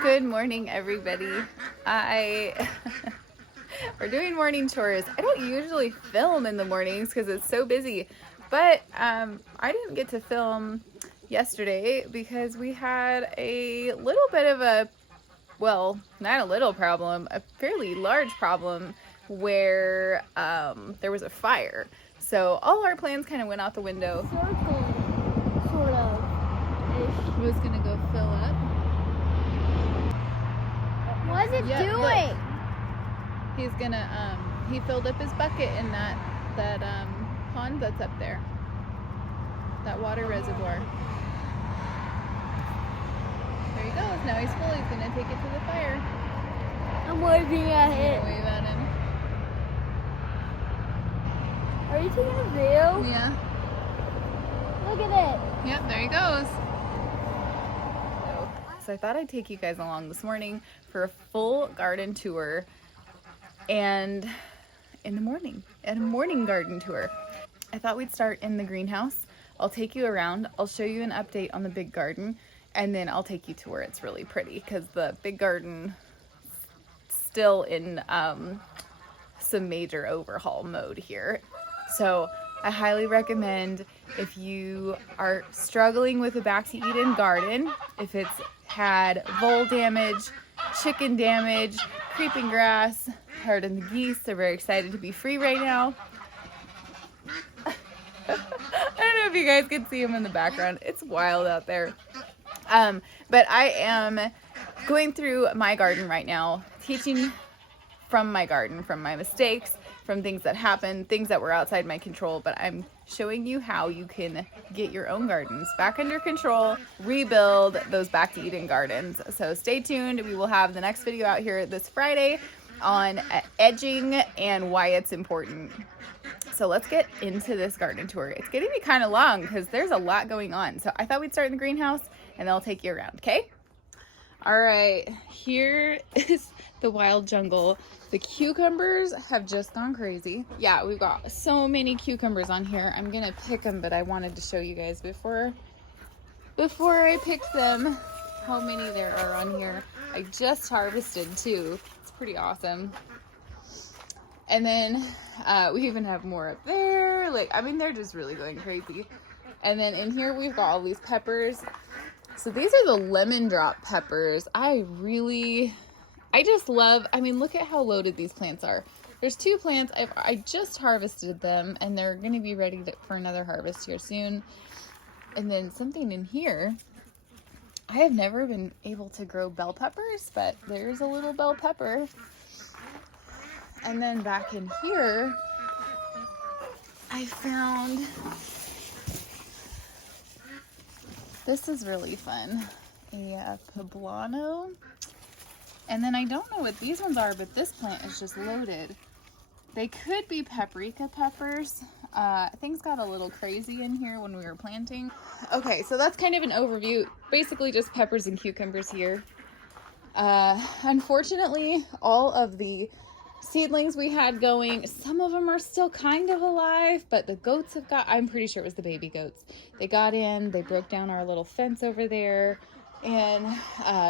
Good morning, everybody. We're doing morning chores. I don't usually film in the mornings because it's so busy, but I didn't get to film yesterday because we had a little bit of a, well, not a little problem, a fairly large problem where there was a fire. So all our plans kind of went out the window. Circle, sort of. It was gonna go fill up. What is it doing? Look. He's gonna, he filled up his bucket in that pond that's up there. That water reservoir. There he goes. Now he's full. He's gonna take it to the fire. I'm waving at it. Wave at him. Are you taking a video? Yeah. Look at it. Yep, there he goes. So I thought I'd take you guys along this morning for a full garden tour and in the morning, and a morning garden tour. I thought we'd start in the greenhouse. I'll take you around. I'll show you an update on the big garden, and then I'll take you to where it's really pretty because the big garden still in some major overhaul mode here. So I highly recommend, if you are struggling with a back to Eden garden, if it's had vole damage, chicken damage, creeping grass, pardon the geese, they're very excited to be free right now. I don't know if you guys can see them in the background. It's wild out there. But I am going through my garden right now, teaching from my garden, from my mistakes, from things that happened, things that were outside my control, but I'm showing you how you can get your own gardens back under control, rebuild those back to Eden gardens. So stay tuned. We will have the next video out here this Friday on edging and why it's important. So let's get into this garden tour. It's getting to be kind of long because there's a lot going on. So I thought we'd start in the greenhouse and then I'll take you around, okay? All right, here is the wild jungle. The cucumbers have just gone crazy. Yeah, we've got so many cucumbers on here. I'm gonna pick them, but I wanted to show you guys before I pick them how many there are on here. I just harvested too. It's pretty awesome. And then we even have more up there. Like, I mean, they're just really going crazy. And then in here we've got all these peppers. So these are the lemon drop peppers. I just love, I mean, look at how loaded these plants are. There's two plants. I just harvested them and they're going to be ready for another harvest here soon. And then something in here, I have never been able to grow bell peppers, but there's a little bell pepper. And then back in here, I found, this is really fun, a poblano. And then I don't know what these ones are, but this plant is just loaded. They could be paprika peppers. Things got a little crazy in here when we were planting. Okay, so that's kind of an overview. Basically just peppers and cucumbers here. Unfortunately, all of the seedlings we had going, some of them are still kind of alive, but the goats have got, I'm pretty sure it was the baby goats. They got in, they broke down our little fence over there, and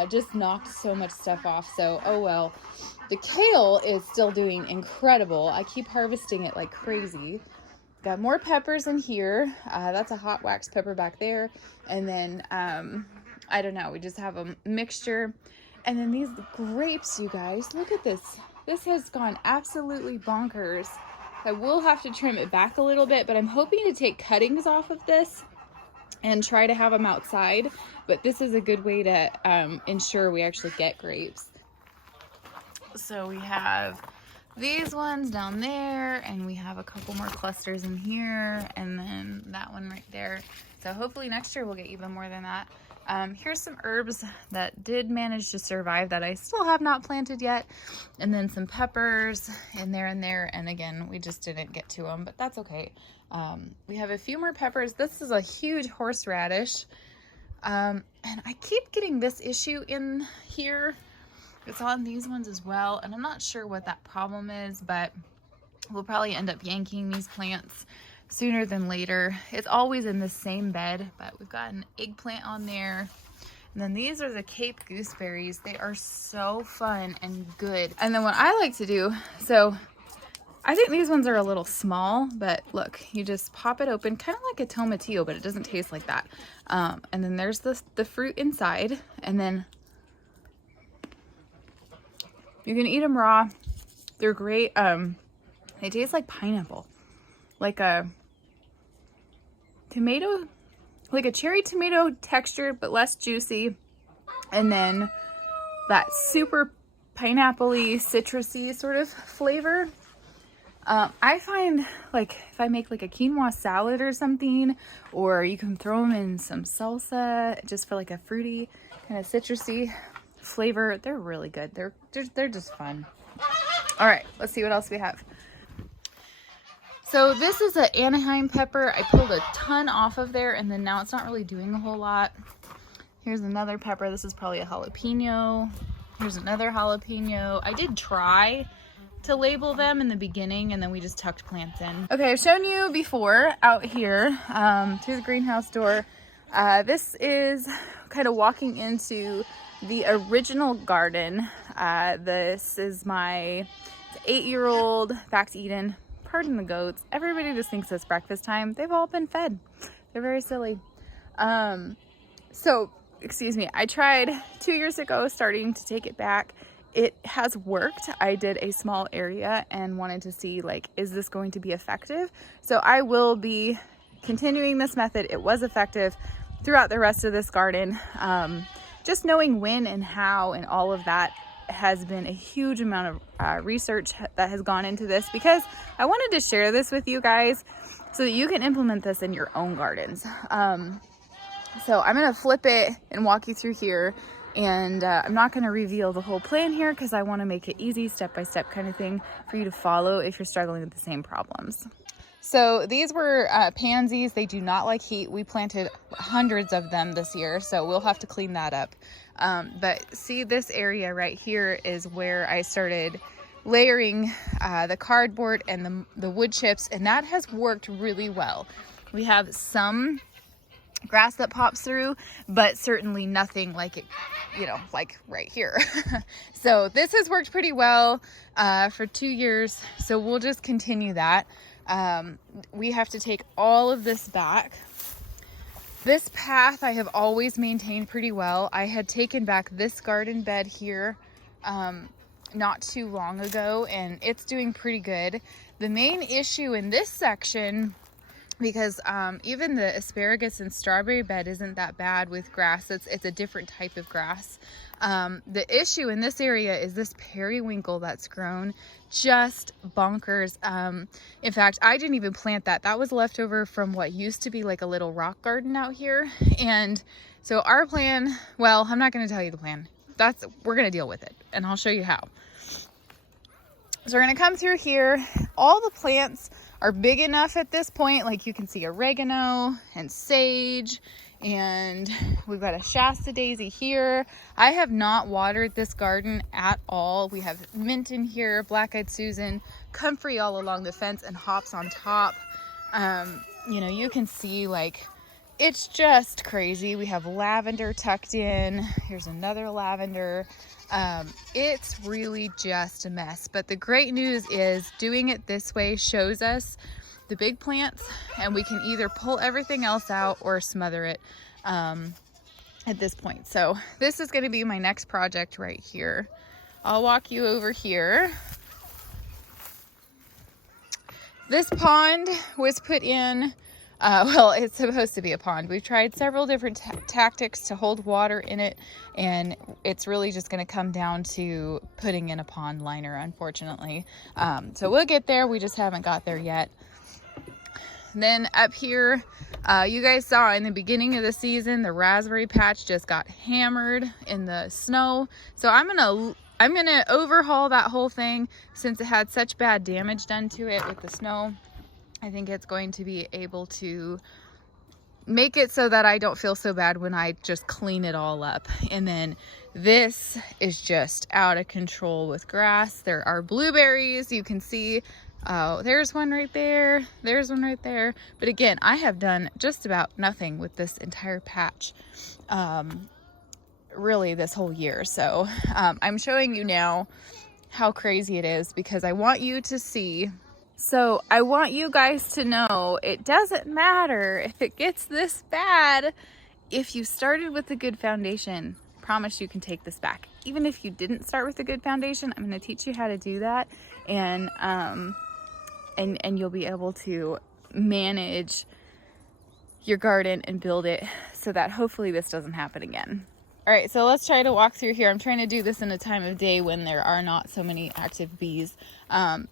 just knocked so much stuff off. So, oh well. The kale is still doing incredible. I keep harvesting it like crazy. Got more peppers in here. That's a hot wax pepper back there. And then, I don't know, we just have a mixture. And then these grapes, you guys, look at this. This has gone absolutely bonkers. I will have to trim it back a little bit, but I'm hoping to take cuttings off of this and try to have them outside. But this is a good way to ensure we actually get grapes. So we have these ones down there, and we have a couple more clusters in here, and then that one right there. So hopefully next year we'll get even more than that. Here's some herbs that did manage to survive that I still have not planted yet. And then some peppers in there and there. And again, we just didn't get to them, but that's okay. We have a few more peppers. This is a huge horseradish. And I keep getting this issue in here. It's on these ones as well. And I'm not sure what that problem is, but we'll probably end up yanking these plants sooner than later. It's always in the same bed, but we've got an eggplant on there. And then these are the Cape gooseberries. They are so fun and good. And then what I like to do, so I think these ones are a little small, but look, you just pop it open, kind of like a tomatillo, but it doesn't taste like that. And then there's the fruit inside, and then you can eat them raw. They're great. They taste like pineapple, like a tomato, like a cherry tomato texture, but less juicy. And then that super pineapple-y, citrusy sort of flavor. I find like if I make like a quinoa salad or something, or you can throw them in some salsa just for like a fruity kind of citrusy flavor, they're really good. They're just fun. All right, let's see what else we have. So this is an Anaheim pepper. I pulled a ton off of there, and then now it's not really doing a whole lot. Here's another pepper. This is probably a jalapeno. Here's another jalapeno. I did try to label them in the beginning, and then we just tucked plants in. Okay, I've shown you before out here through the greenhouse door. This is kind of walking into the original garden. This is my 8-year-old Esthers Eden. Pardon the goats. Everybody just thinks it's breakfast time. They've all been fed. They're very silly. So, excuse me, I tried 2 years ago starting to take it back. It has worked. I did a small area and wanted to see, like, is this going to be effective? So I will be continuing this method. It was effective throughout the rest of this garden. Just knowing when and how and all of that has been a huge amount of research that has gone into this, because I wanted to share this with you guys so that you can implement this in your own gardens. So I'm going to flip it and walk you through here, and I'm not going to reveal the whole plan here because I want to make it easy, step-by-step kind of thing for you to follow if you're struggling with the same problems. So these were pansies. They do not like heat. We planted hundreds of them this year, so we'll have to clean that up. But see, this area right here is where I started layering the cardboard and the wood chips, and that has worked really well. We have some grass that pops through, but certainly nothing like it, you know, like right here. So this has worked pretty well for 2 years, so we'll just continue that. We have to take all of this back. This path I have always maintained pretty well. I had taken back this garden bed here not too long ago, and it's doing pretty good. The main issue in this section, because even the asparagus and strawberry bed isn't that bad with grass. It's a different type of grass. The issue in this area is this periwinkle that's grown just bonkers. In fact, I didn't even plant that. That was left over from what used to be like a little rock garden out here. And so our plan, well, I'm not going to tell you the plan. We're going to deal with it, and I'll show you how. So we're going to come through here. All the plants are big enough at this point. Like you can see oregano and sage, and we've got a Shasta daisy here. I have not watered this garden at all. We have mint in here, black-eyed Susan, comfrey all along the fence, and hops on top. You know, you can see like it's just crazy. We have lavender tucked in. Here's another lavender. It's really just a mess, but the great news is doing it this way shows us the big plants, and we can either pull everything else out or smother it at this point. So this is going to be my next project right here. I'll walk you over here. This pond was put in, well, it's supposed to be a pond. We've tried several different tactics to hold water in it, and it's really just going to come down to putting in a pond liner, unfortunately. So we'll get there. We just haven't got there yet. Then up here, you guys saw in the beginning of the season, the raspberry patch just got hammered in the snow. So I'm gonna overhaul that whole thing since it had such bad damage done to it with the snow. I think it's going to be able to make it so that I don't feel so bad when I just clean it all up. And then this is just out of control with grass. There are blueberries, you can see. Oh, there's one right there. There's one right there. But again, I have done just about nothing with this entire patch. really this whole year. So I'm showing you now how crazy it is because I want you to see. So I want you guys to know it doesn't matter if it gets this bad. If you started with a good foundation, promise you can take this back. Even if you didn't start with a good foundation, I'm going to teach you how to do that, and you'll be able to manage your garden and build it so that hopefully this doesn't happen again. All right, so let's try to walk through here. I'm trying to do this in a time of day when there are not so many active bees.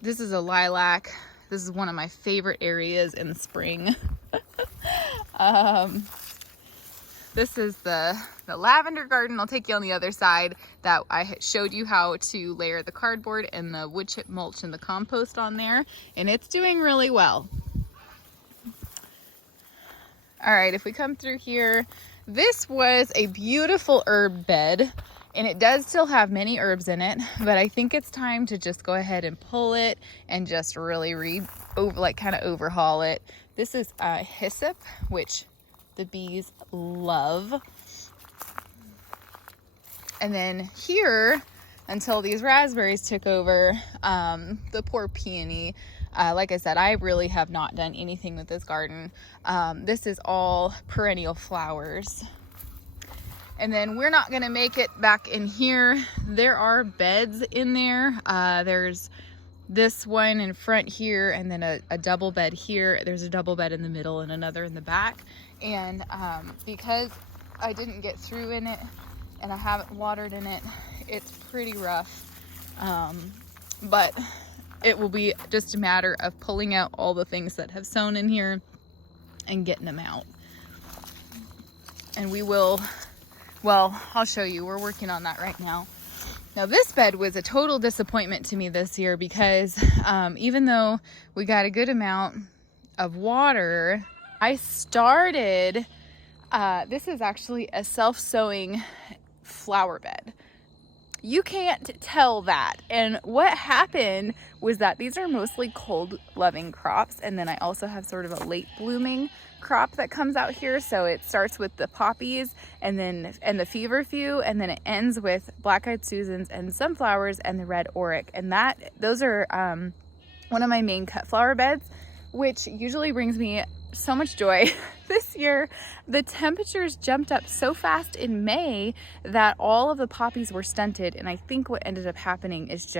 This is a lilac. This is one of my favorite areas in the spring. This is the lavender garden. I'll take you on the other side that I showed you how to layer the cardboard and the wood chip mulch and the compost on there, and it's doing really well. All right, if we come through here, this was a beautiful herb bed, and it does still have many herbs in it, but I think it's time to just go ahead and pull it and just really kind of overhaul it. This is hyssop, which the bees love. And then here, until these raspberries took over, the poor peony, like I said, I really have not done anything with this garden. This is all perennial flowers. And then we're not gonna make it back in here. There are beds in there. There's this one in front here, and then a double bed here. There's a double bed in the middle and another in the back. And because I didn't get through in it and I haven't watered in it, it's pretty rough. But it will be just a matter of pulling out all the things that have sown in here and getting them out. And we will, well, I'll show you. We're working on that right now. Now this bed was a total disappointment to me this year because even though we got a good amount of water, I started, this is actually a self-sowing flower bed. You can't tell that. And what happened was that these are mostly cold loving crops. And then I also have sort of a late blooming crop that comes out here. So it starts with the poppies and the feverfew, and then it ends with black-eyed Susans and sunflowers and the red oric. And those are one of my main cut flower beds, which usually brings me so much joy. This year the temperatures jumped up so fast in May that all of the poppies were stunted, and I think what ended up happening is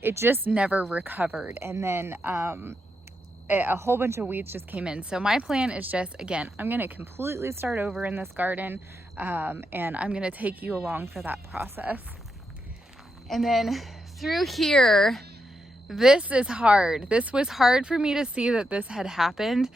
it just never recovered, and then a whole bunch of weeds just came in. So my plan is just, again, I'm going to completely start over in this garden, and I'm going to take you along for that process. And then through here, this is hard. This was hard for me to see that this had happened,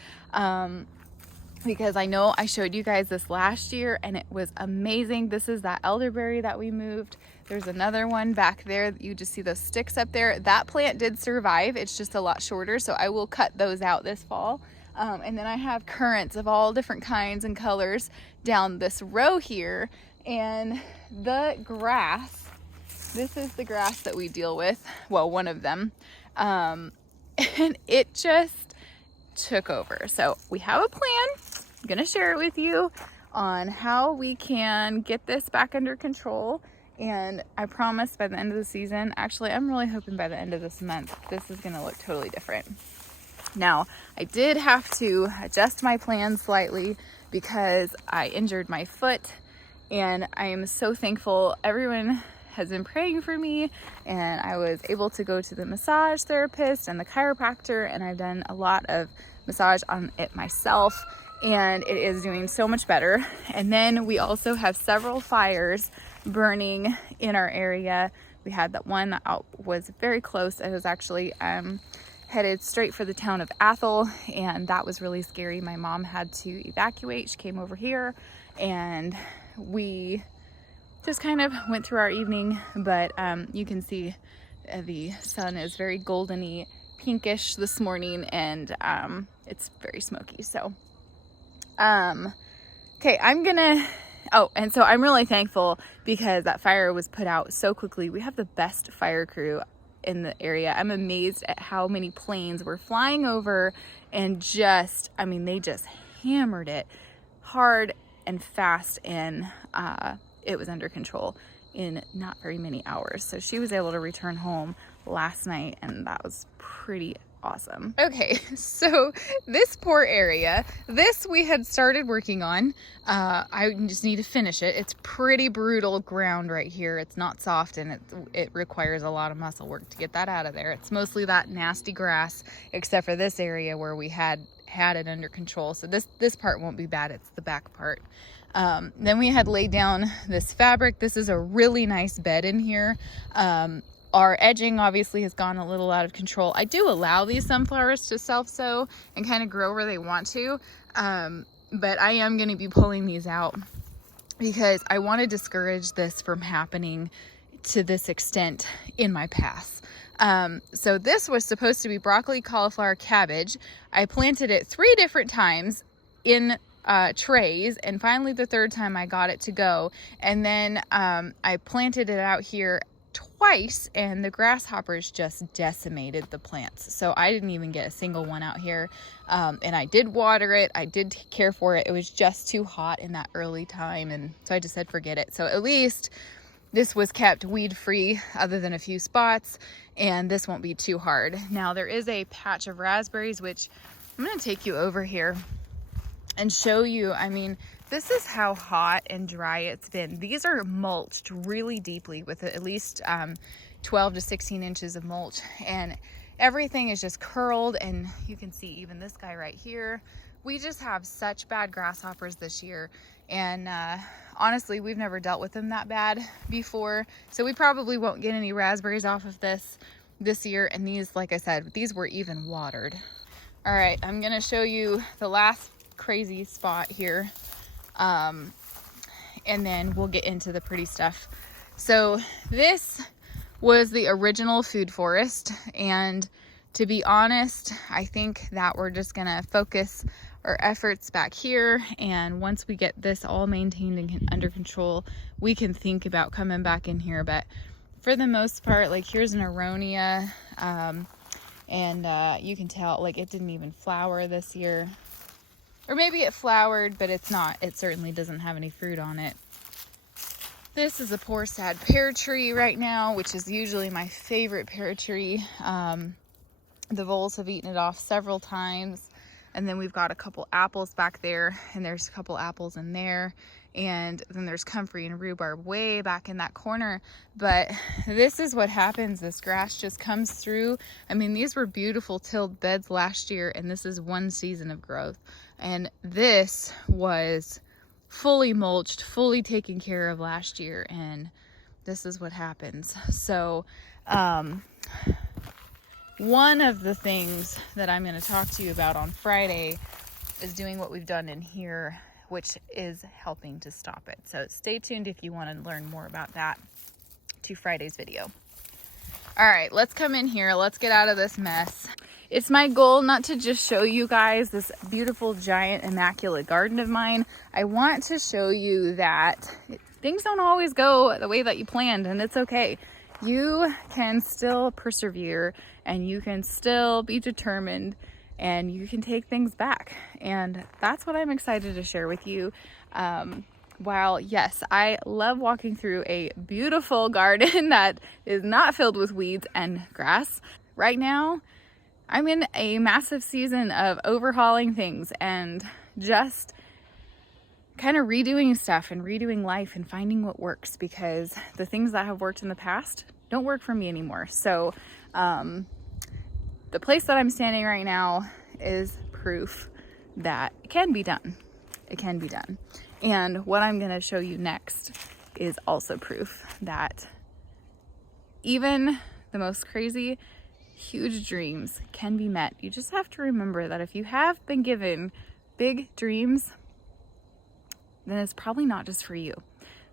because I know I showed you guys this last year and it was amazing. This is that elderberry that we moved. There's another one back there. You just see those sticks up there. That plant did survive. It's just a lot shorter, so I will cut those out this fall. And then I have currants of all different kinds and colors down this row here. And the grass, this is the grass that we deal with. Well, one of them. And it just took over. So we have a plan. I'm gonna share it with you on how we can get this back under control. And I promise by the end of the season, actually, I'm really hoping by the end of this month, this is gonna look totally different. Now, I did have to adjust my plan slightly because I injured my foot, and I am so thankful everyone has been praying for me, and I was able to go to the massage therapist and the chiropractor, and I've done a lot of massage on it myself, and it is doing so much better. And then we also have several fires burning in our area. We had that one that was very close. It was actually headed straight for the town of Athol, and that was really scary. My mom had to evacuate. She came over here, and we just kind of went through our evening, but you can see the sun is very goldeny pinkish this morning, and it's very smoky. So okay, and so I'm really thankful because that fire was put out so quickly. We have the best fire crew in the area. I'm amazed at how many planes were flying over and they just hammered it hard and fast, and it was under control in not very many hours. So she was able to return home last night, and that was pretty awesome. Okay, so this poor area, this we had started working on. I just need to finish it. It's pretty brutal ground right here. It's not soft, and it requires a lot of muscle work to get that out of there. It's mostly that nasty grass, except for this area where we had it under control. So this part won't be bad. It's the back part. Then we had laid down this fabric. This is a really nice bed in here. Our edging obviously has gone a little out of control. I do allow these sunflowers to self-sow and kind of grow where they want to, but I am going to be pulling these out because I want to discourage this from happening to this extent in my paths. So this was supposed to be broccoli, cauliflower, cabbage. I planted it 3 different times in trays, and finally the 3rd time I got it to go. And then I planted it out here twice, and the grasshoppers just decimated the plants. So I didn't even get a single one out here. And I did water it. I did care for it. It was just too hot in that early time, and so I just said forget it. So at least this was kept weed free other than a few spots, and this won't be too hard. Now there is a patch of raspberries, which I'm going to take you over here and show you. I mean, this is how hot and dry it's been. These are mulched really deeply with at least 12 to 16 inches of mulch, and everything is just curled. And you can see even this guy right here. We just have such bad grasshoppers this year, and honestly, we've never dealt with them that bad before. So we probably won't get any raspberries off of this year. And these, like I said, these were even watered. All right, I'm gonna show you the last crazy spot here. And then we'll get into the pretty stuff. So this was the original food forest, and to be honest, I think that we're just gonna focus our efforts back here, and once we get this all maintained and under control, we can think about coming back in here. But for the most part, like, here's an aronia, and you can tell, like, it didn't even flower this year. Or maybe it flowered, but it certainly doesn't have any fruit on it. This is a poor sad pear tree right now, which is usually my favorite pear tree. The voles have eaten it off several times. And then we've got a couple apples back there, and there's a couple apples in there. And then there's comfrey and rhubarb way back in that corner. But this is what happens. This grass just comes through. I mean, these were beautiful tilled beds last year, and this is one season of growth. And this was fully mulched, fully taken care of last year, and this is what happens. So one of the things that I'm going to talk to you about on Friday is doing what we've done in here, which is helping to stop it. So stay tuned if you want to learn more about that to Friday's video. All right, let's come in here. Let's get out of this mess. It's my goal not to just show you guys this beautiful, giant, immaculate garden of mine. I want to show you that things don't always go the way that you planned, and it's okay. You can still persevere, and you can still be determined, and you can take things back. And that's what I'm excited to share with you. While yes, I love walking through a beautiful garden that is not filled with weeds and grass, right now I'm in a massive season of overhauling things and just kind of redoing stuff and redoing life and finding what works, because the things that have worked in the past don't work for me anymore. So the place that I'm standing right now is proof that it can be done. It can be done. And what I'm going to show you next is also proof that even the most crazy, huge dreams can be met. You just have to remember that if you have been given big dreams, then it's probably not just for you.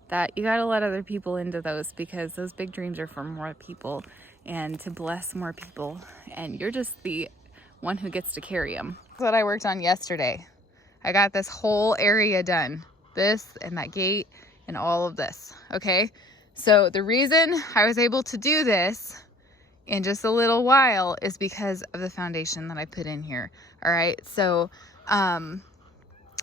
That you got to let other people into those, because those big dreams are for more people and to bless more people, and you're just the one who gets to carry them. That's what I worked on yesterday. I got this whole area done. This and that gate and all of this. Okay. So the reason I was able to do this in just a little while is because of the foundation that I put in here. All right. So,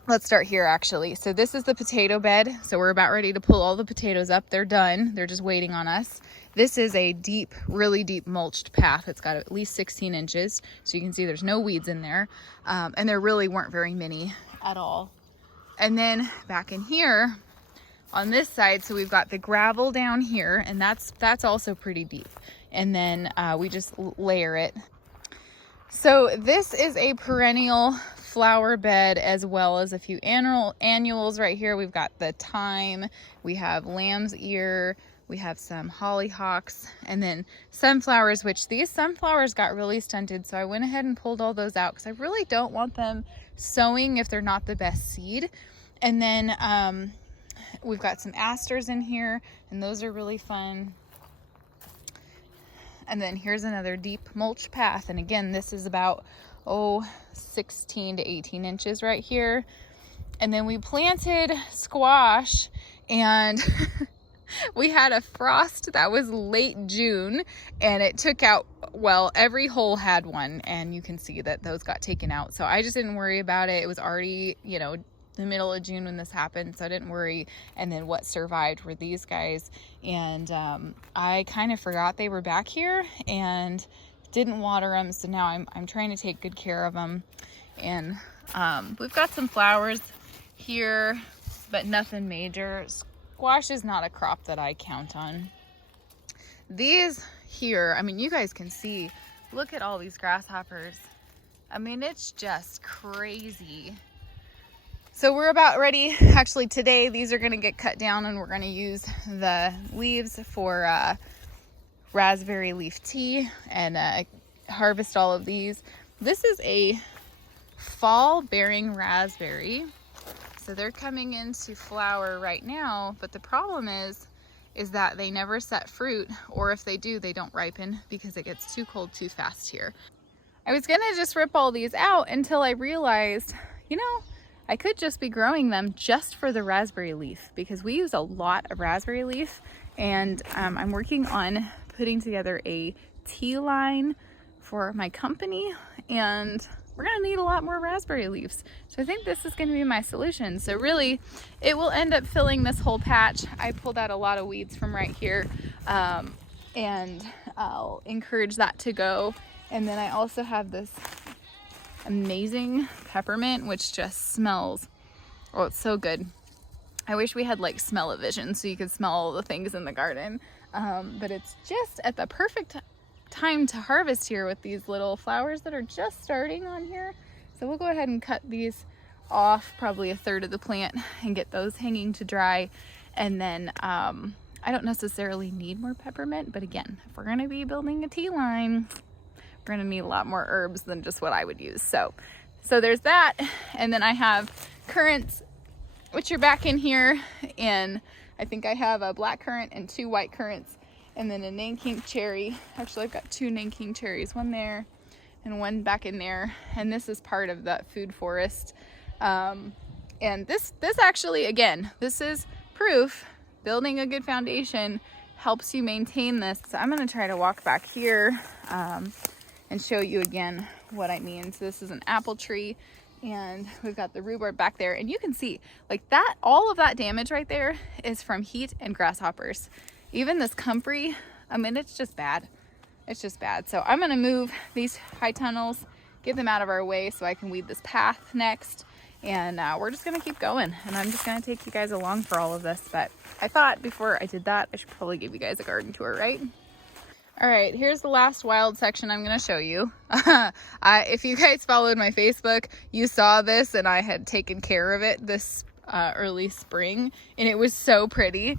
let's start here actually. So this is the potato bed. So we're about ready to pull all the potatoes up. They're done. They're just waiting on us. This is a deep, really deep mulched path. It's got at least 16 inches. So you can see there's no weeds in there. And there really weren't very many at all. And then back in here on this side, so we've got the gravel down here, and that's also pretty deep. And then we just layer it. So this is a perennial flower bed, as well as a few annuals right here. We've got the thyme, we have lamb's ear, we have some hollyhocks, and then sunflowers, which these sunflowers got really stunted. So I went ahead and pulled all those out because I really don't want them sowing if they're not the best seed. And then we've got some asters in here, and those are really fun. And then here's another deep mulch path. And again, this is about, 16 to 18 inches right here. And then we planted squash, and we had a frost that was late June, and it took out, well, every hole had one, and you can see that those got taken out. So I just didn't worry about it. It was already, the middle of June when this happened, so I didn't worry. And then what survived were these guys, and I kind of forgot they were back here and didn't water them, so now I'm trying to take good care of them. And we've got some flowers here, but nothing major. Squash is not a crop that I count on. These here, I mean, you guys can see, look at all these grasshoppers. I mean, it's just crazy. So we're about ready. Actually, today these are going to get cut down, and we're going to use the leaves for raspberry leaf tea and harvest all of these. This is a fall bearing raspberry. So they're coming into flower right now, but the problem is that they never set fruit, or if they do, they don't ripen because it gets too cold too fast here. I was going to just rip all these out until I realized, I could just be growing them just for the raspberry leaf, because we use a lot of raspberry leaf, and I'm working on putting together a tea line for my company, and we're gonna need a lot more raspberry leaves. So I think this is gonna be my solution. So really, it will end up filling this whole patch. I pulled out a lot of weeds from right here, and I'll encourage that to go. And then I also have this amazing peppermint, which just smells, it's so good. I wish we had like smell-o-vision so you could smell all the things in the garden, but it's just at the perfect time to harvest here with these little flowers that are just starting on here. So we'll go ahead and cut these off, probably a third of the plant, and get those hanging to dry. And then I don't necessarily need more peppermint, but again, if we're gonna be building a tea line, we're gonna need a lot more herbs than just what I would use. So there's that. And then I have currants, which are back in here, and I think I have a black currant and 2 white currants, and then a Nanking cherry. Actually, I've got 2 Nanking cherries, one there and one back in there. And this is part of that food forest. And this actually, again, this is proof. Building a good foundation helps you maintain this. So I'm gonna try to walk back here and show you again what I mean. So this is an apple tree, and we've got the rhubarb back there, and you can see like that, all of that damage right there is from heat and grasshoppers. Even this comfrey, I mean, it's just bad. It's just bad. So I'm gonna move these high tunnels, get them out of our way so I can weed this path next. And we're just gonna keep going, and I'm just gonna take you guys along for all of this. But I thought before I did that, I should probably give you guys a garden tour, right? All right, here's the last wild section I'm gonna show you. If you guys followed my Facebook, you saw this, and I had taken care of it this early spring, and it was so pretty.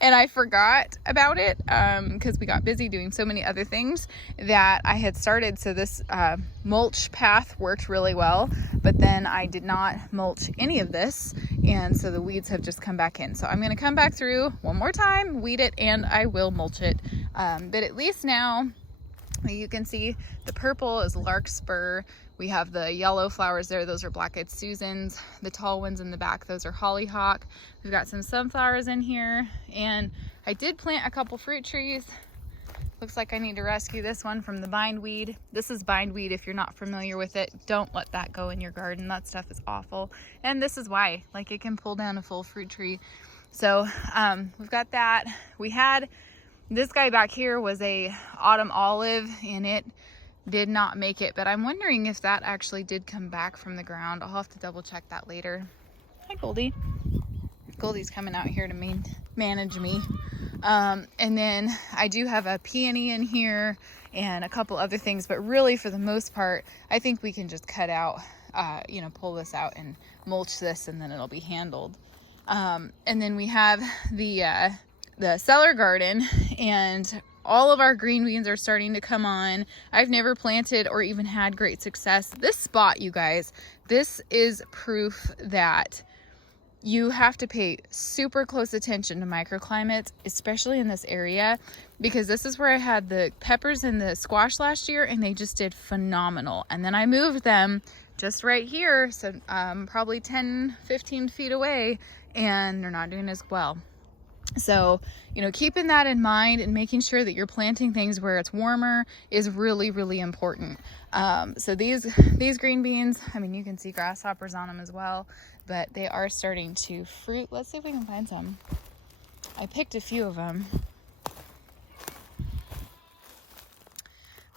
And I forgot about it because we got busy doing so many other things that I had started. So this mulch path worked really well, but then I did not mulch any of this, and so the weeds have just come back in. So I'm going to come back through one more time, weed it, and I will mulch it. But at least now you can see the purple is larkspur. We have the yellow flowers there. Those are black-eyed Susans. The tall ones in the back, those are hollyhock. We've got some sunflowers in here, and I did plant a couple fruit trees. Looks like I need to rescue this one from the bindweed. This is bindweed if you're not familiar with it. Don't let that go in your garden. That stuff is awful. And this is why, like, it can pull down a full fruit tree. So we've got that. We had this guy back here was a autumn olive and it did not make it, but I'm wondering if that actually did come back from the ground. I'll have to double check that later. Hi, Goldie. Goldie's coming out here to manage me. And then I do have a peony in here and a couple other things, but really for the most part, I think we can just cut out, pull this out and mulch this, and then it'll be handled. And then we have the cellar garden, and all of our green beans are starting to come on. I've never planted or even had great success. This spot, you guys, this is proof that you have to pay super close attention to microclimates, especially in this area, because this is where I had the peppers and the squash last year, and they just did phenomenal. And then I moved them just right here, so probably 10, 15 feet away, and they're not doing as well. So, keeping that in mind and making sure that you're planting things where it's warmer is really, really important. So these green beans, I mean, you can see grasshoppers on them as well, but they are starting to fruit. Let's see if we can find some. I picked a few of them.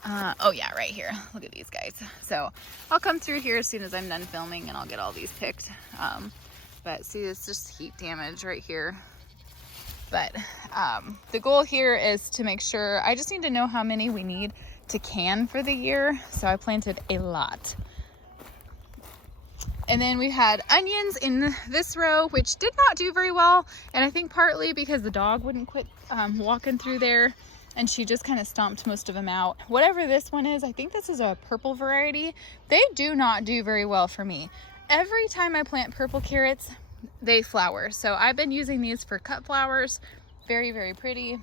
Oh yeah, right here. Look at these guys. So I'll come through here as soon as I'm done filming and I'll get all these picked. But see, it's just heat damage right here. But the goal here is to make sure, I just need to know how many we need to can for the year. So I planted a lot. And then we had onions in this row, which did not do very well. And I think partly because the dog wouldn't quit walking through there, and she just kind of stomped most of them out. Whatever this one is, I think this is a purple variety. They do not do very well for me. Every time I plant purple carrots, they flower. So I've been using these for cut flowers. Very, very pretty.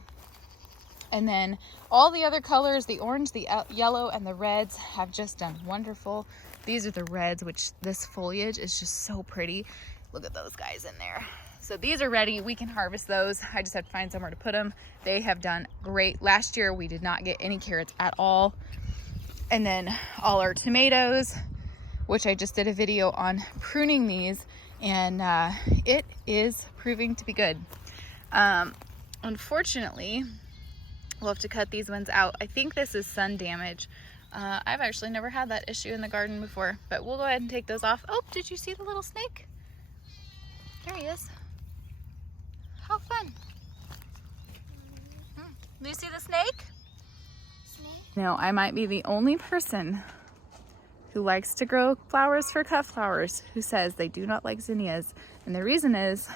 And then all the other colors, the orange, the yellow, and the reds have just done wonderful. These are the reds, which this foliage is just so pretty. Look at those guys in there. So these are ready. We can harvest those. I just have to find somewhere to put them. They have done great. Last year, we did not get any carrots at all. And then all our tomatoes, which I just did a video on pruning these, and it is proving to be good. Unfortunately, we'll have to cut these ones out. I think this is sun damage. I've actually never had that issue in the garden before, but we'll go ahead and take those off. Oh, did you see the little snake? There he is. How fun. Do you see the snake? No, I might be the only person who likes to grow flowers for cut flowers who says they do not like zinnias. And the reason is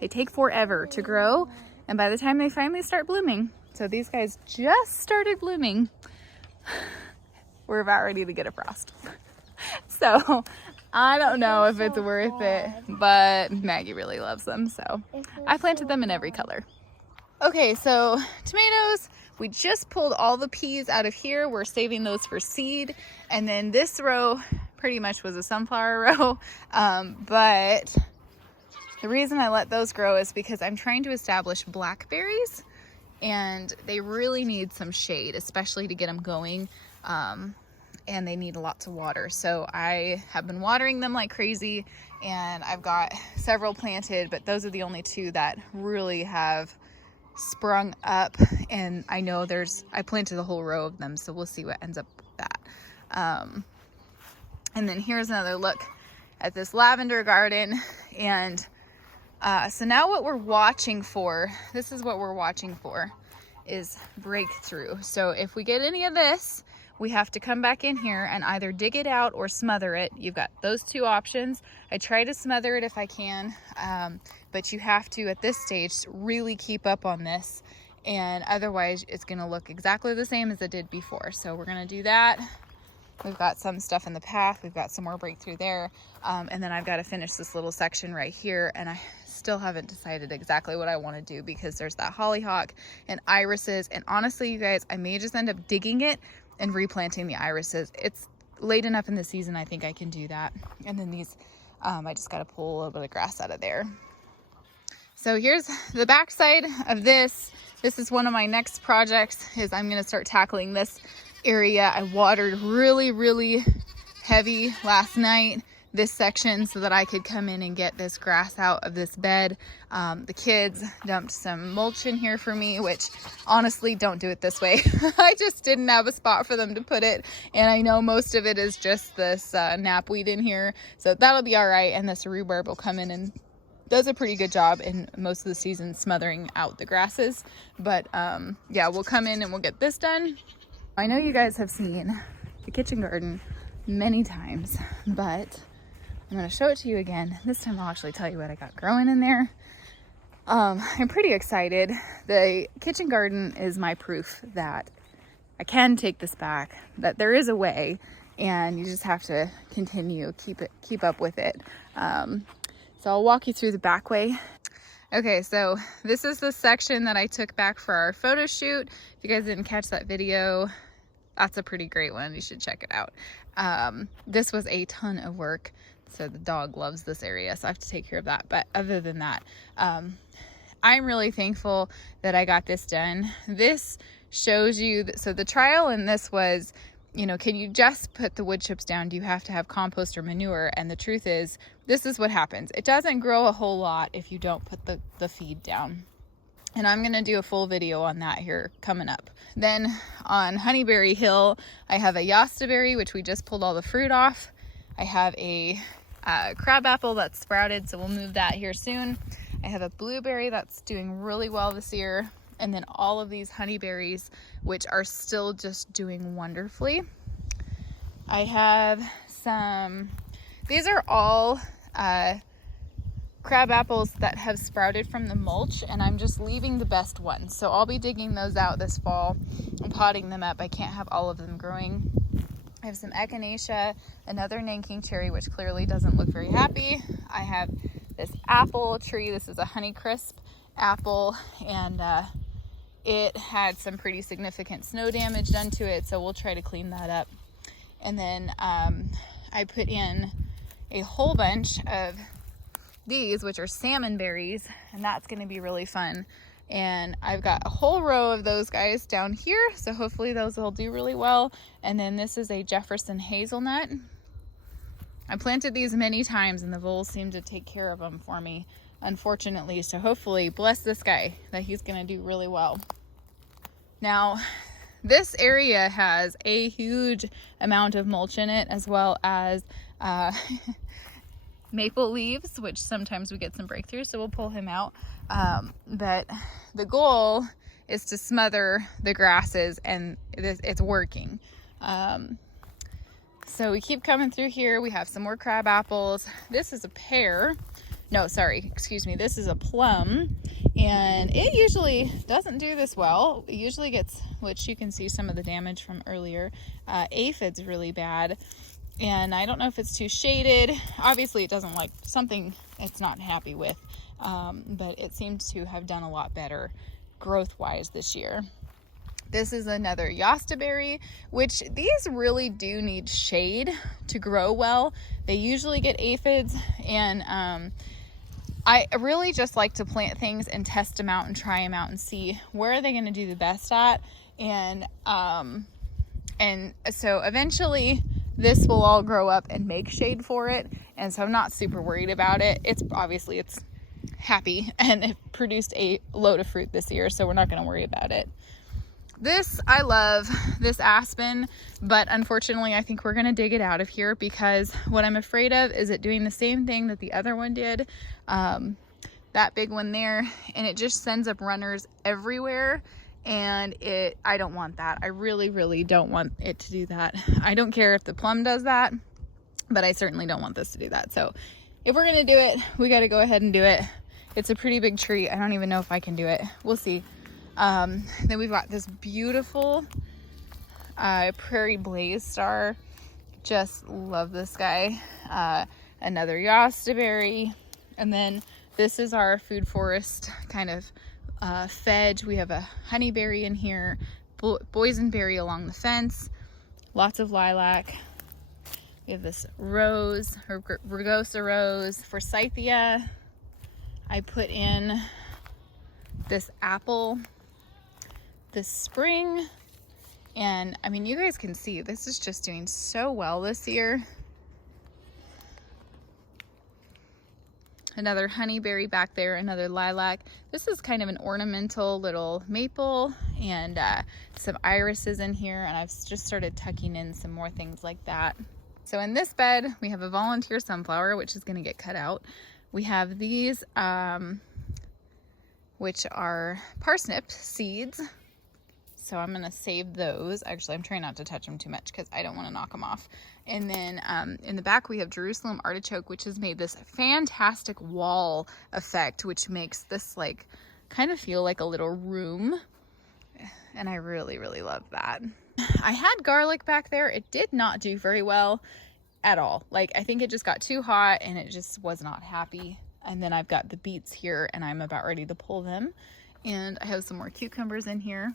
they take forever to grow, and by the time they finally start blooming, so these guys just started blooming, we're about ready to get a frost. So I don't know if it's worth it, but Maggie really loves them, so I planted them in every color. Okay, so tomatoes, we just pulled all the peas out of here. We're saving those for seed. And then this row pretty much was a sunflower row. But the reason I let those grow is because I'm trying to establish blackberries, and they really need some shade, especially to get them going. And they need lots of water. So I have been watering them like crazy, and I've got several planted, but those are the only two that really have sprung up. And I know I planted a whole row of them, so we'll see what ends up with that. And then here's another look at this lavender garden. And so now what we're watching for, this is what we're watching for, is breakthrough. So if we get any of this, we have to come back in here and either dig it out or smother it. You've got those two options. I try to smother it if I can, but you have to, at this stage, really keep up on this, and otherwise it's gonna look exactly the same as it did before. So we're gonna do that. We've got some stuff in the path. We've got some more breakthrough there. And then I've got to finish this little section right here, and I still haven't decided exactly what I want to do because there's that hollyhock and irises. And honestly, you guys, I may just end up digging it and replanting the irises. It's late enough in the season, I think I can do that. And then these, I just got to pull a little bit of grass out of there. So here's the back side of this. This is one of my next projects, is I'm gonna start tackling this area. I watered really heavy last night, this section, so that I could come in and get this grass out of this bed. The kids dumped some mulch in here for me, which honestly, don't do it this way. I just didn't have a spot for them to put it. And I know most of it is just this knapweed in here. So that'll be all right. And this rhubarb will come in and does a pretty good job in most of the season smothering out the grasses. But yeah, we'll come in and we'll get this done. I know you guys have seen the kitchen garden many times, but I'm gonna show it to you again. This time I'll actually tell you what I got growing in there. I'm pretty excited. The kitchen garden is my proof that I can take this back, that there is a way, and you just have to continue, keep up with it. So I'll walk you through the back way. Okay, so this is the section that I took back for our photo shoot. If you guys didn't catch that video, that's a pretty great one. You should check it out. This was a ton of work. So the dog loves this area, so I have to take care of that. But other than that, I'm really thankful that I got this done. This shows you that, so the trial in this was, you know, can you just put the wood chips down? Do you have to have compost or manure? And the truth is, this is what happens. It doesn't grow a whole lot if you don't put the feed down. And I'm gonna do a full video on that here coming up. Then on Honeyberry Hill, I have a yastaberry, which we just pulled all the fruit off. I have a crabapple that's sprouted, so we'll move that here soon. I have a blueberry that's doing really well this year. And then all of these honeyberries, which are still just doing wonderfully. I have some, these are all crab apples that have sprouted from the mulch, and I'm just leaving the best ones. So I'll be digging those out this fall and potting them up. I can't have all of them growing. I have some echinacea, another Nanking cherry, which clearly doesn't look very happy. I have this apple tree. This is a Honeycrisp apple, and it had some pretty significant snow damage done to it, so we'll try to clean that up. And then I put in a whole bunch of these, which are salmon berries, and that's going to be really fun. And I've got a whole row of those guys down here, so hopefully those will do really well. And then this is a Jefferson hazelnut. I planted these many times and the voles seem to take care of them for me, unfortunately. So hopefully, bless this guy, that he's going to do really well. Now, this area has a huge amount of mulch in it, as well as maple leaves, which sometimes we get some breakthroughs, so we'll pull him out. But the goal is to smother the grasses, and it's working. So we keep coming through here. We have some more crab apples. This is a pear. No, sorry, excuse me. This is a plum, and it usually doesn't do this well. It usually gets, which you can see some of the damage from earlier, aphids really bad. And I don't know if it's too shaded. Obviously it doesn't like something it's not happy with, but it seems to have done a lot better growth-wise this year. This is another yastaberry, which these really do need shade to grow well. They usually get aphids, and I really just like to plant things and test them out and try them out and see where are they going to do the best at. And so eventually this will all grow up and make shade for it. And so I'm not super worried about it. It's happy, and it produced a load of fruit this year, so we're not going to worry about it. This, I love this aspen, but unfortunately I think we're going to dig it out of here, because what I'm afraid of is it doing the same thing that the other one did, that big one there, and it just sends up runners everywhere. And I don't want that. I really don't want it to do that. I don't care if the plum does that, but I certainly don't want this to do that. So if we're going to do it, we got to go ahead and do it. It's a pretty big tree. I don't even know if I can do it. We'll see. Then we've got this beautiful prairie blaze star. Just love this guy. Another yastaberry. And then this is our food forest kind of fedge. We have a honeyberry in here, boysenberry along the fence, lots of lilac. We have this rose, or rugosa rose. Forsythia, I put in this apple, this spring. And I mean, you guys can see this is just doing so well this year. Another honeyberry back there, another lilac. This is kind of an ornamental little maple, and some irises in here, and I've just started tucking in some more things like that. So in this bed, we have a volunteer sunflower, which is gonna get cut out. We have these, which are parsnip seeds. So I'm gonna save those. Actually, I'm trying not to touch them too much because I don't wanna knock them off. And then in the back, we have Jerusalem artichoke, which has made this fantastic wall effect, which makes this like kind of feel like a little room. And I really, really love that. I had garlic back there. It did not do very well at all. Like, I think it just got too hot and it just was not happy. And then I've got the beets here and I'm about ready to pull them. And I have some more cucumbers in here.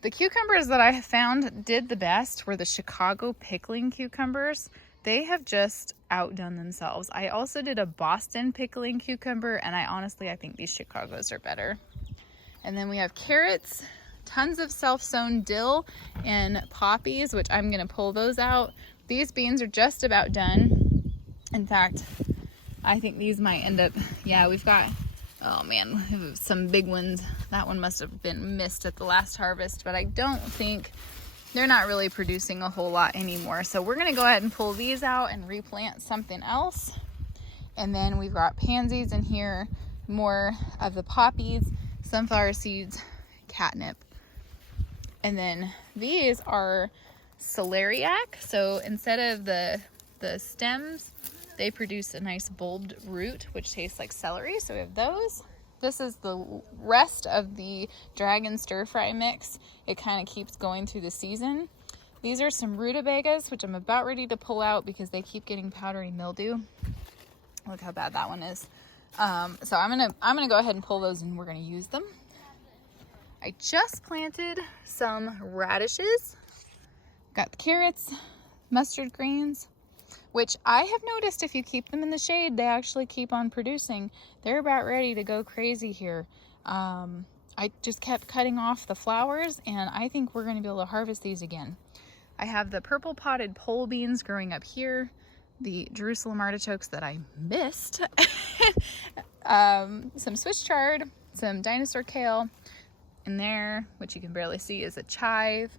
The cucumbers that I found did the best were the Chicago pickling cucumbers. They have just outdone themselves. I also did a Boston pickling cucumber, and I think these Chicagos are better. And then we have carrots, tons of self-sown dill and poppies, which I'm gonna pull those out. These beans are just about done. In fact, I think these might end up, yeah, we've got, oh man, we have some big ones. That one must have been missed at the last harvest, but I don't think, they're not really producing a whole lot anymore. So we're gonna go ahead and pull these out and replant something else. And then we've got pansies in here, more of the poppies, sunflower seeds, catnip. And then these are celeriac. So instead of the stems, they produce a nice bulbed root, which tastes like celery. So we have those. This is the rest of the dragon stir fry mix. It kind of keeps going through the season. These are some rutabagas, which I'm about ready to pull out because they keep getting powdery mildew. Look how bad that one is. So I'm gonna go ahead and pull those and we're gonna use them. I just planted some radishes. Got the carrots, mustard greens, which I have noticed if you keep them in the shade, they actually keep on producing. They're about ready to go crazy here. I just kept cutting off the flowers and I think we're gonna be able to harvest these again. I have the purple potted pole beans growing up here, the Jerusalem artichokes that I missed, some Swiss chard, some dinosaur kale in there, which you can barely see is a chive,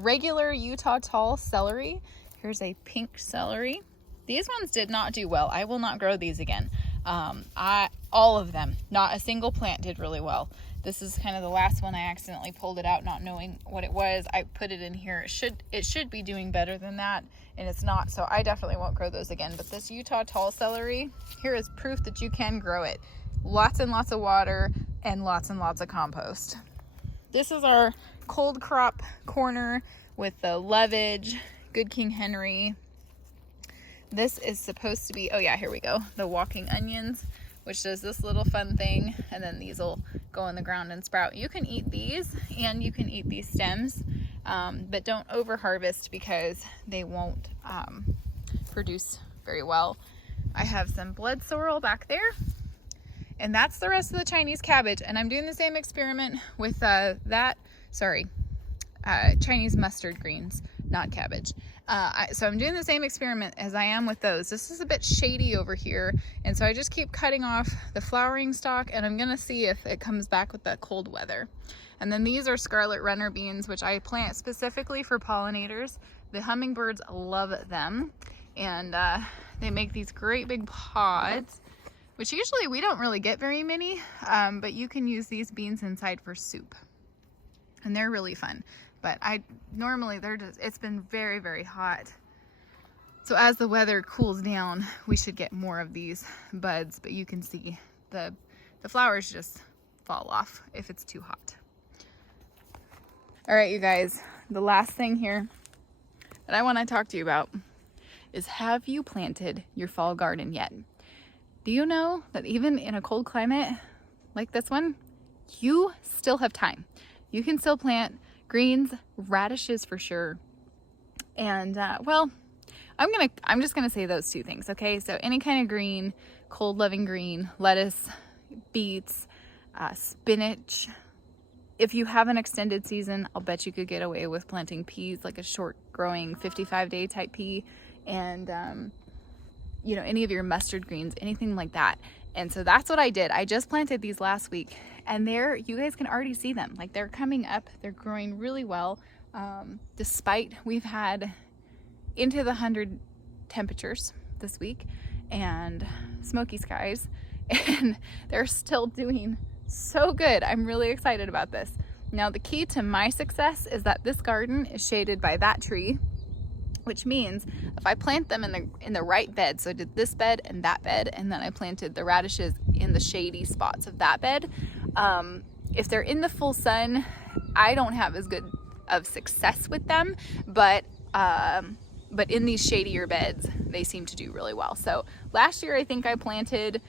regular Utah tall celery. Here's a pink celery. These ones did not do well. I will not grow these again. All of them, not a single plant did really well. This is kind of the last one. I accidentally pulled it out not knowing what it was. I put it in here. It should be doing better than that, and it's not, so I definitely won't grow those again. But this Utah tall celery, here is proof that you can grow it. Lots and lots of water and lots of compost. This is our cold crop corner with the lovage, Good King Henry. This is supposed to be, oh yeah, here we go, the walking onions, which does this little fun thing, and then these will go in the ground and sprout. You can eat these and you can eat these stems, but don't over harvest because they won't produce very well. I have some blood sorrel back there, and that's the rest of the Chinese cabbage. And I'm doing the same experiment with Chinese mustard greens, not cabbage. So I'm doing the same experiment as I am with those. This is a bit shady over here, and so I just keep cutting off the flowering stalk, and I'm gonna see if it comes back with the cold weather. And then these are scarlet runner beans, which I plant specifically for pollinators. The hummingbirds love them, and they make these great big pods, which usually we don't really get very many, but you can use these beans inside for soup, and they're really fun. But it's been very, very hot. So as the weather cools down, we should get more of these buds, but you can see the flowers just fall off if it's too hot. All right, you guys, the last thing here that I want to talk to you about is, have you planted your fall garden yet? Do you know that even in a cold climate like this one, you still have time? You can still plant greens, radishes for sure. And well, I'm just gonna say those two things, okay? So any kind of green, cold loving green, lettuce, beets, spinach. If you have an extended season, I'll bet you could get away with planting peas, like a short growing 55-day type pea, and you know, any of your mustard greens, anything like that. And so that's what I did. I just planted these last week, and you guys can already see them. Like, they're coming up, they're growing really well, despite we've had into the 100 temperatures this week and smoky skies, and they're still doing so good. I'm really excited about this. Now, the key to my success is that this garden is shaded by that tree, which means if I plant them in the right bed, so I did this bed and that bed, and then I planted the radishes in the shady spots of that bed, if they're in the full sun, I don't have as good of success with them, but in these shadier beds, they seem to do really well. So last year, I think I planted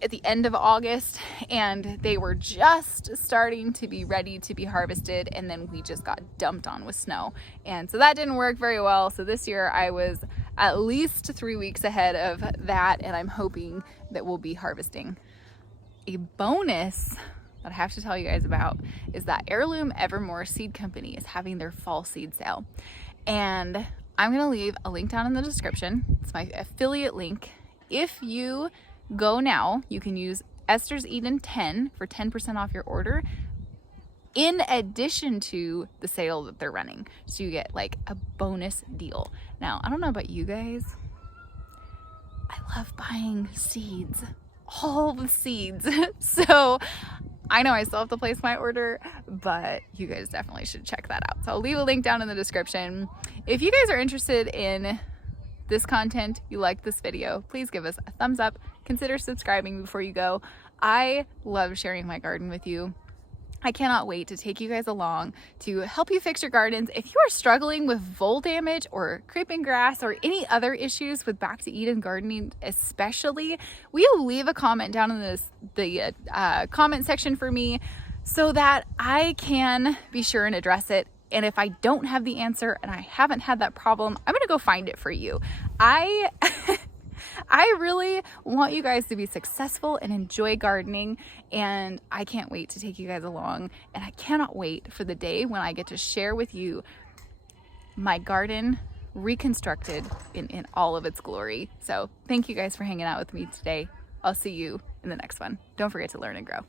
at the end of August, and they were just starting to be ready to be harvested, and then we just got dumped on with snow, and so that didn't work very well. So this year I was at least 3 weeks ahead of that, and I'm hoping that we'll be harvesting. A bonus that I have to tell you guys about is that Heirloom Evermore Seed Company is having their fall seed sale, and I'm gonna leave a link down in the description. It's my affiliate link. If you go now, you can use Esthers Eden 10 for 10% off your order, in addition to the sale that they're running. So you get like a bonus deal. Now, I don't know about you guys, I love buying seeds, all the seeds. So I know I still have to place my order, but you guys definitely should check that out. So I'll leave a link down in the description. If you guys are interested in this content, you like this video, please give us a thumbs up. Consider subscribing before you go. I love sharing my garden with you. I cannot wait to take you guys along to help you fix your gardens. If you are struggling with vole damage or creeping grass or any other issues with Back to Eden gardening especially, will you leave a comment down in the comment section for me so that I can be sure and address it. And if I don't have the answer and I haven't had that problem, I'm gonna go find it for you. I really want you guys to be successful and enjoy gardening, and I can't wait to take you guys along, and I cannot wait for the day when I get to share with you my garden reconstructed in all of its glory. So thank you guys for hanging out with me today. I'll see you in the next one. Don't forget to learn and grow.